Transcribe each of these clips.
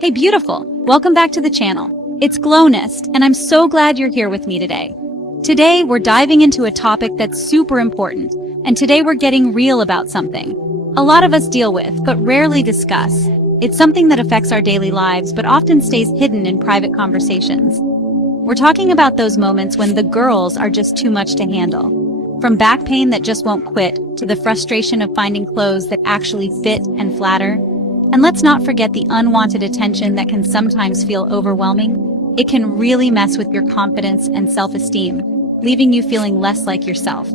Hey beautiful, welcome back to the channel. It's Glownest, and I'm so glad you're here with me today. Today we're diving into a topic that's super important, and today we're getting real about something a lot of us deal with, but rarely discuss. It's something that affects our daily lives, but often stays hidden in private conversations. We're talking about those moments when the girls are just too much to handle. From back pain that just won't quit, to the frustration of finding clothes that actually fit and flatter. And let's not forget the unwanted attention that can sometimes feel overwhelming. It can really mess with your confidence and self-esteem, leaving you feeling less like yourself.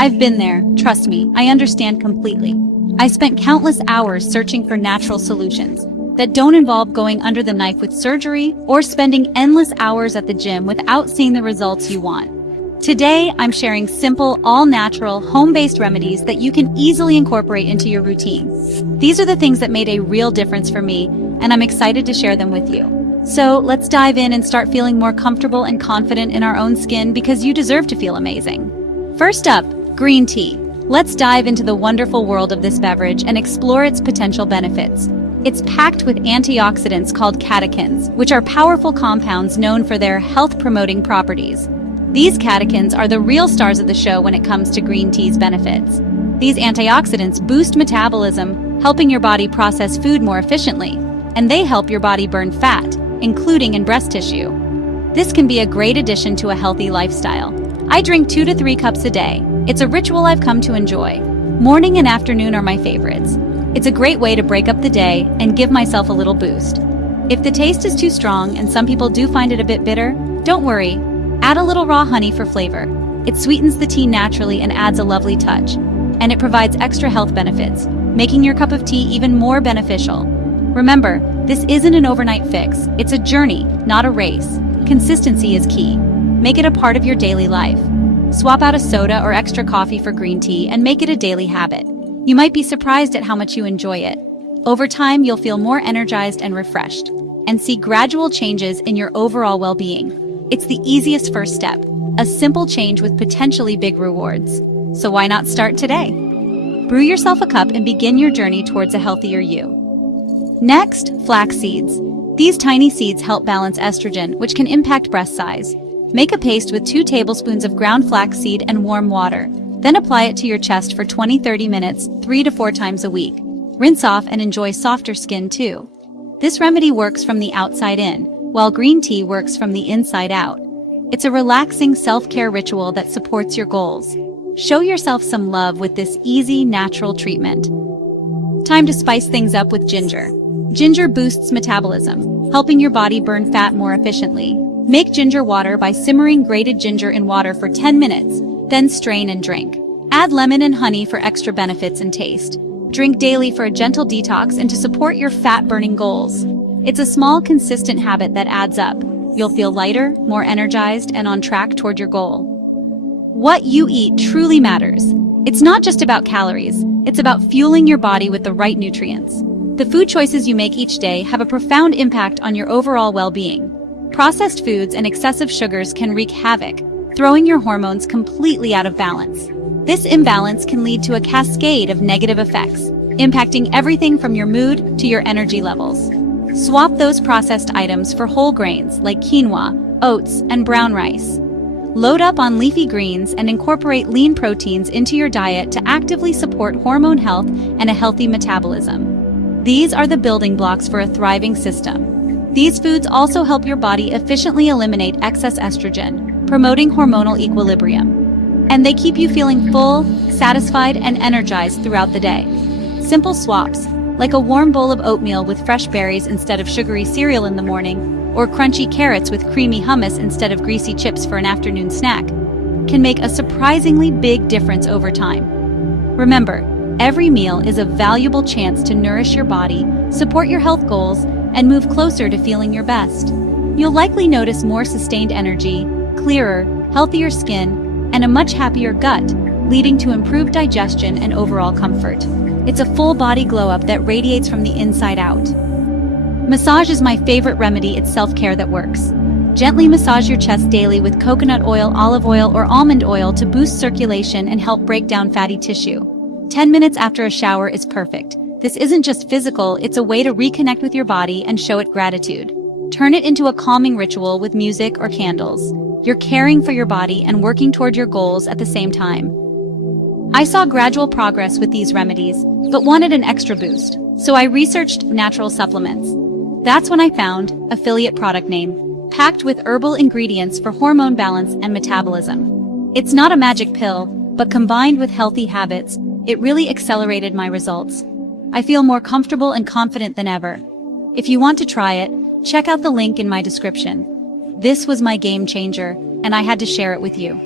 I've been there, trust me, I understand completely. I spent countless hours searching for natural solutions that don't involve going under the knife with surgery or spending endless hours at the gym without seeing the results you want. Today, I'm sharing simple, all-natural, home-based remedies that you can easily incorporate into your routine. These are the things that made a real difference for me, and I'm excited to share them with you. So let's dive in and start feeling more comfortable and confident in our own skin because you deserve to feel amazing. First up, green tea. Let's dive into the wonderful world of this beverage and explore its potential benefits. It's packed with antioxidants called catechins, which are powerful compounds known for their health-promoting properties. These catechins are the real stars of the show when it comes to green tea's benefits. These antioxidants boost metabolism, helping your body process food more efficiently, and they help your body burn fat, including in breast tissue. This can be a great addition to a healthy lifestyle. I drink 2 to 3 cups a day. It's a ritual I've come to enjoy. Morning and afternoon are my favorites. It's a great way to break up the day and give myself a little boost. If the taste is too strong and some people do find it a bit bitter, don't worry. Add a little raw honey for flavor. It sweetens the tea naturally and adds a lovely touch. And it provides extra health benefits, making your cup of tea even more beneficial. Remember, this isn't an overnight fix. It's a journey, not a race. Consistency is key. Make it a part of your daily life. Swap out a soda or extra coffee for green tea and make it a daily habit. You might be surprised at how much you enjoy it. Over time, you'll feel more energized and refreshed, and see gradual changes in your overall well-being. It's the easiest first step, a simple change with potentially big rewards. So why not start today? Brew yourself a cup and begin your journey towards a healthier you. Next, flax seeds. These tiny seeds help balance estrogen, which can impact breast size. Make a paste with 2 tablespoons of ground flaxseed and warm water. Then apply it to your chest for 20-30 minutes, 3 to 4 times a week. Rinse off and enjoy softer skin too. This remedy works from the outside in, while green tea works from the inside out. It's a relaxing self-care ritual that supports your goals. Show yourself some love with this easy, natural treatment. Time to spice things up with ginger. Ginger boosts metabolism, helping your body burn fat more efficiently. Make ginger water by simmering grated ginger in water for 10 minutes, then strain and drink. Add lemon and honey for extra benefits and taste. Drink daily for a gentle detox and to support your fat-burning goals. It's a small, consistent habit that adds up. You'll feel lighter, more energized, and on track toward your goal. What you eat truly matters. It's not just about calories. It's about fueling your body with the right nutrients. The food choices you make each day have a profound impact on your overall well-being. Processed foods and excessive sugars can wreak havoc, throwing your hormones completely out of balance. This imbalance can lead to a cascade of negative effects, impacting everything from your mood to your energy levels. Swap those processed items for whole grains like quinoa, oats, and brown rice. Load up on leafy greens and incorporate lean proteins into your diet to actively support hormone health and a healthy metabolism. These are the building blocks for a thriving system. These foods also help your body efficiently eliminate excess estrogen, promoting hormonal equilibrium. And they keep you feeling full, satisfied, and energized throughout the day. Simple swaps, like a warm bowl of oatmeal with fresh berries instead of sugary cereal in the morning, or crunchy carrots with creamy hummus instead of greasy chips for an afternoon snack, can make a surprisingly big difference over time. Remember, every meal is a valuable chance to nourish your body, support your health goals, and move closer to feeling your best. You'll likely notice more sustained energy, clearer, healthier skin, and a much happier gut, leading to improved digestion and overall comfort. It's a full body glow-up that radiates from the inside out. Massage is my favorite remedy. It's self-care that works. Gently massage your chest daily with coconut oil, olive oil, or almond oil to boost circulation and help break down fatty tissue. 10 minutes after a shower is perfect. This isn't just physical, it's a way to reconnect with your body and show it gratitude. Turn it into a calming ritual with music or candles. You're caring for your body and working toward your goals at the same time. I saw gradual progress with these remedies, but wanted an extra boost, so I researched natural supplements. That's when I found Affiliate Product Name, packed with herbal ingredients for hormone balance and metabolism. It's not a magic pill, but combined with healthy habits, it really accelerated my results. I feel more comfortable and confident than ever. If you want to try it, check out the link in my description. This was my game changer, and I had to share it with you.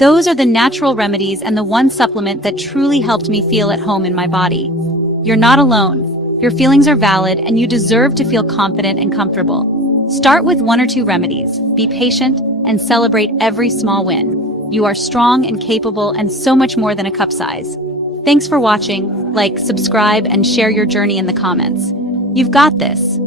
Those are the natural remedies and the one supplement that truly helped me feel at home in my body. You're not alone. Your feelings are valid, and you deserve to feel confident and comfortable. Start with 1 or 2 remedies, be patient, and celebrate every small win. You are strong and capable and so much more than a cup size. Thanks for watching. Like, subscribe, and share your journey in the comments. You've got this.